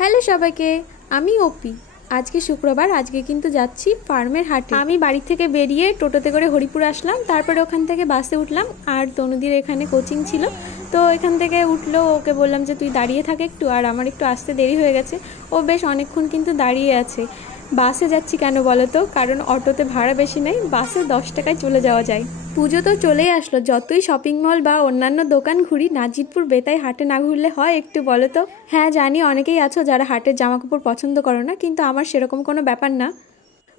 Hello সবাইকে, আমি ওপি। আজকে শুক্রবার, আজকে কিন্তু যাচ্ছি ফার্মের হাটে। আমি বাড়ি থেকে বেরিয়ে টোটোতে করে হরিপুর আসলাম, তারপরে ওখান থেকে বাসে উঠলাম। আর তনুদির এখানে কোচিং ছিল, তো এখান থেকে উঠলো। ওকে বললাম যে তুই দাঁড়িয়ে থাক একটু, আর আমার একটু আসতে দেরি হয়ে গেছে। ও বেশ অনেকক্ষণ কিন্তু দাঁড়িয়ে আছে। বাসে যাচ্ছি কেন বলো তো? কারণ অটোতে ভাড়া বেশি নেই, বাসে 10 টাকায় চলে যাওয়া যায়। পুজো তো চলেই আসলো, যতই শপিং মল বা অন্যান্য দোকান ঘুরি, নাজিরপুর বেতাই হাটে না ঘুরলে হয় একটু বলো তো? হ্যাঁ জানি অনেকেই আছো যারা হাটের জামাকাপড় পছন্দ করো না, কিন্তু আমার সেরকম কোনো ব্যাপার না।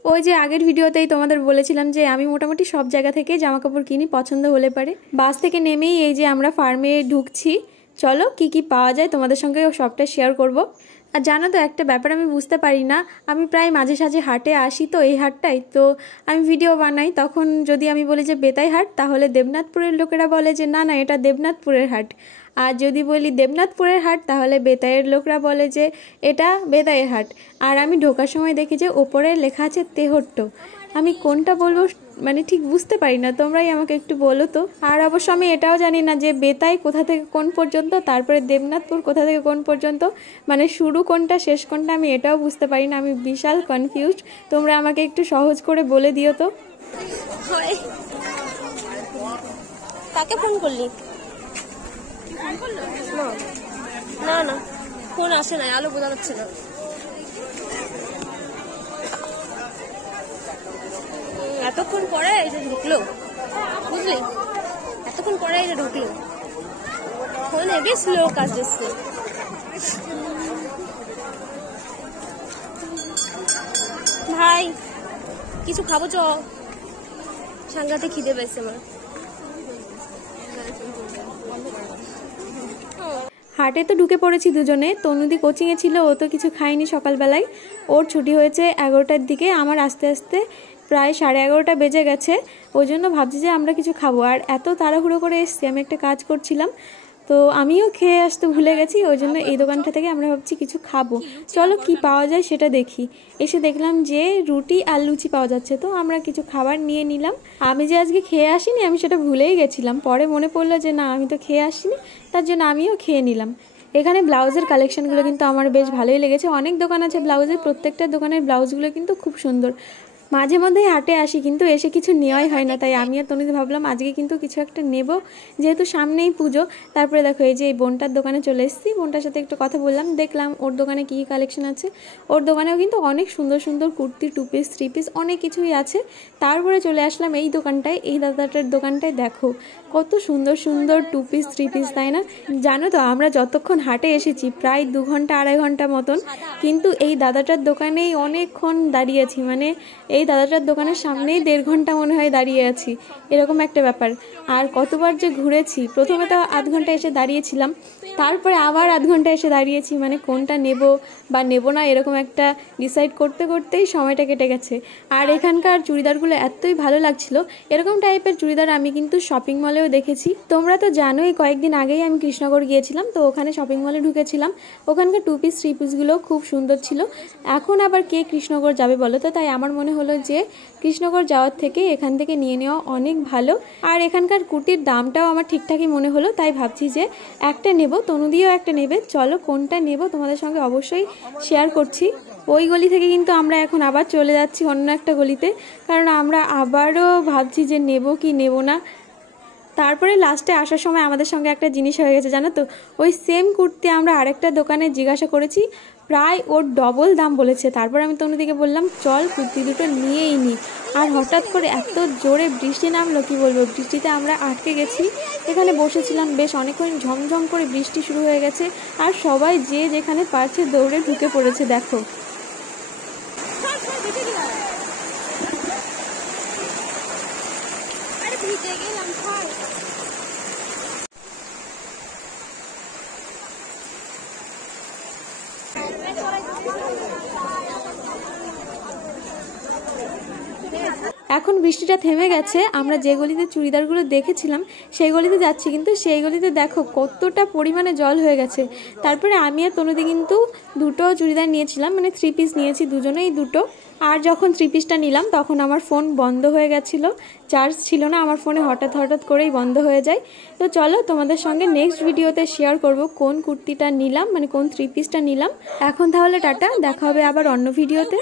ওই যে আগের ভিডিওতেই তোমাদের বলেছিলাম যে আমি মোটামুটি সব জায়গা থেকে জামাকাপড় কিনি, পছন্দ হলে পারে। বাস থেকে নেমেই এই যে আমরা ফার্মে ঢুকছি। চলো কি কি পাওয়া যায় তোমাদের সঙ্গে সবটা শেয়ার করব। আর জানো তো একটা ব্যাপার আমি বুঝতে পারি না, আমি প্রায় মাঝে সাঝে হাটে আসি, তো এই হাটটাই তো আমি ভিডিও বানাই। তখন যদি আমি বলি যে বেতাই হাট, তাহলে দেবনাথপুরের লোকেরা বলে যে না না এটা দেবনাথপুরের হাট। আর যদি বলি দেবনাথপুরের হাট, তাহলে বেতাইয়ের লোকরা বলে যে এটা বেতাইয়ের হাট। আর আমি ঢোকার সময় দেখি যে ওপরে লেখা আছে তেহট্ট। আমি কোনটা বলবো মানে ঠিক বুঝতে পারি না, তোমরাই আমাকে একটু বলো তো। আর অবশ্য আমি এটাও জানি না যে বেতাই কোথা থেকে কোন পর্যন্ত, তারপরে দেবনাথপুর কোথা থেকে কোন পর্যন্ত, মানে শুরু কোনটা শেষ কোনটা আমি এটাও বুঝতে পারি না। আমি বিশাল কনফিউজড, তোমরা আমাকে একটু সহজ করে বলে দিও তো। কাকে ফোন করলি? না না ফোন আসে না, আলো বোঝা যাচ্ছে না। এতক্ষণ পরে এই যে ঢুকলো, বুঝলি? এতক্ষণ পরে এই যে ঢুকলো, ফোন হেবি স্লো কাজ দিচ্ছে। ভাই কিছু খাবো চ, সাংঘাতে খিদে পেয়েছে আমার। হাটে তো ঢুকে পড়েছি দুজনে। তনুদি কোচিংয়ে ছিল, ও তো কিছু খায়নি সকালবেলায়। ওর ছুটি হয়েছে 11টার দিকে, আমার আস্তে আস্তে প্রায় 11:30 বেজে গেছে। ওই জন্য ভাবছি যে আমরা কিছু খাবো। আর এত তাড়াহুড়ো করে এসছি, আমি একটা কাজ করছিলাম, তো আমিও খেয়ে আসতে ভুলে গেছি। ওই জন্য এই দোকানটা থেকে আমরা ভাবছি কিছু খাবো। চলো কি পাওয়া যায় সেটা দেখি। এসে দেখলাম যে রুটি আর লুচি পাওয়া যাচ্ছে, তো আমরা কিছু খাবার নিয়ে নিলাম। আমি যে আজকে খেয়ে আসিনি আমি সেটা ভুলেই গেছিলাম, পরে মনে পড়লো যে না আমি তো খেয়ে আসিনি, তার জন্য আমিও খেয়ে নিলাম। এখানে ব্লাউজের কালেকশনগুলো কিন্তু আমার বেশ ভালোই লেগেছে। অনেক দোকান আছে ব্লাউজের, প্রত্যেকটা দোকানের ব্লাউজগুলো কিন্তু খুব সুন্দর। মাঝে মধ্যেই হাটে আসি, কিন্তু এসে কিছু নেওয়াই হয় না, তাই আমি আর তনুদি ভাবলাম আজকে কিন্তু কিছু একটা নেব, যেহেতু সামনেই পুজো। তারপরে দেখো এই যে এই বোনটার দোকানে চলে এসেছি, বোনটার সাথে একটু কথা বললাম, দেখলাম ওর দোকানে কী কী কালেকশন আছে। ওর দোকানেও কিন্তু অনেক সুন্দর সুন্দর কুর্তি, 2 পিস 3 পিস অনেক কিছুই আছে। তারপরে চলে আসলাম এই দোকানটায়, এই দাদাটার দোকানটায়। দেখো কত সুন্দর সুন্দর 2 পিস 3 পিস, তাই না? জানো তো আমরা যতক্ষণ হাটে এসেছি প্রায় 2 ঘন্টা 2.5 ঘন্টা মতন, কিন্তু এই দাদাটার দোকানেই অনেকক্ষণ দাঁড়িয়েছি। মানে এই দাদাটার দোকানের সামনেই 1.5 ঘন্টা মনে হয় দাঁড়িয়ে আছি, এরকম একটা ব্যাপার। আর কতবার যে ঘুরেছি, প্রথমে তো আধ ঘন্টা এসে দাঁড়িয়েছিলাম, তারপরে আবার আধ ঘন্টা এসে দাঁড়িয়েছি। মানে কোনটা নেব বা নেব না এরকম একটা ডিসাইড করতে করতেই সময়টা কেটে গেছে। আর এখানকার চুড়িদারগুলো এতই ভালো লাগছিল। এরকম টাইপের চুড়িদার আমি কিন্তু শপিং মলেও দেখেছি। তোমরা তো জানোই কয়েকদিন আগেই আমি কৃষ্ণনগর গিয়েছিলাম, তো ওখানে শপিং মলে ঢুকেছিলাম। ওখানকার 2 পিস 3 পিসগুলো খুব সুন্দর ছিল। এখন আবার কে কৃষ্ণনগর যাবে বলো তো? তাই আমার মনে হলো যে কৃষ্ণনগর যাওয়ার থেকে এখান থেকে নিয়ে নেওয়া অনেক ভালো। আর এখানকার কুর্তির দামটাও আমার ঠিকঠাকই মনে হলো, তাই ভাবছি যে একটা নেব, তনুদিও একটা নেবে। চলো কোনটা নেব তোমাদের সঙ্গে অবশ্যই শেয়ার করছি। ওই গলি থেকে কিন্তু আমরা এখন আবার চলে যাচ্ছি অন্য একটা গলিতে, কারণ আমরা আবারও ভাবছি যে নেব কি নেব না। তারপরে লাস্টে আসার সময় আমাদের সঙ্গে একটা জিনিস হয়ে গেছে জানো তো, ওই সেম কুর্তি আমরা আরেকটা দোকানে জিজ্ঞাসা করেছি, প্রায় ওর ডবল দাম বলেছে। তারপর আমি তনুদিকে বললাম চল কুর্তি দুটো নিয়েই নি। আর হঠাৎ করে এত জোরে বৃষ্টি নামলো, কি বলবো, বৃষ্টিতে আমরা আটকে গেছি। এখানে বসেছিলাম বেশ অনেকক্ষণ, ঝমঝম করে বৃষ্টি শুরু হয়ে গেছে, আর সবাই যে যেখানে পারছে দৌড়ে ঢুকে পড়েছে। দেখো এখন বৃষ্টিটা থেমে গেছে, আমরা যে গলিতে চুড়িদারগুলো দেখেছিলাম সেই গলিতে যাচ্ছি, কিন্তু সেই গলিতে দেখো কতটা পরিমাণে জল হয়ে গেছে। তারপরে আমি আর তনুদি কিন্তু দুটো চুড়িদার নিয়েছিলাম, মানে 3 পিস নিয়েছি দুজনেই দুটো। আর যখন 3 পিসটা নিলাম তখন আমার ফোন বন্ধ হয়ে গেছিলো, চার্জ ছিল না আমার ফোনে, হঠাৎ করেই বন্ধ হয়ে যায়। তো চলো তোমাদের সঙ্গে নেক্সট ভিডিওতে শেয়ার করব কোন কুর্তিটা নিলাম, মানে কোন 3 পিসটা নিলাম। এখন তাহলে টাটা, দেখা হবে আবার অন্য ভিডিওতে।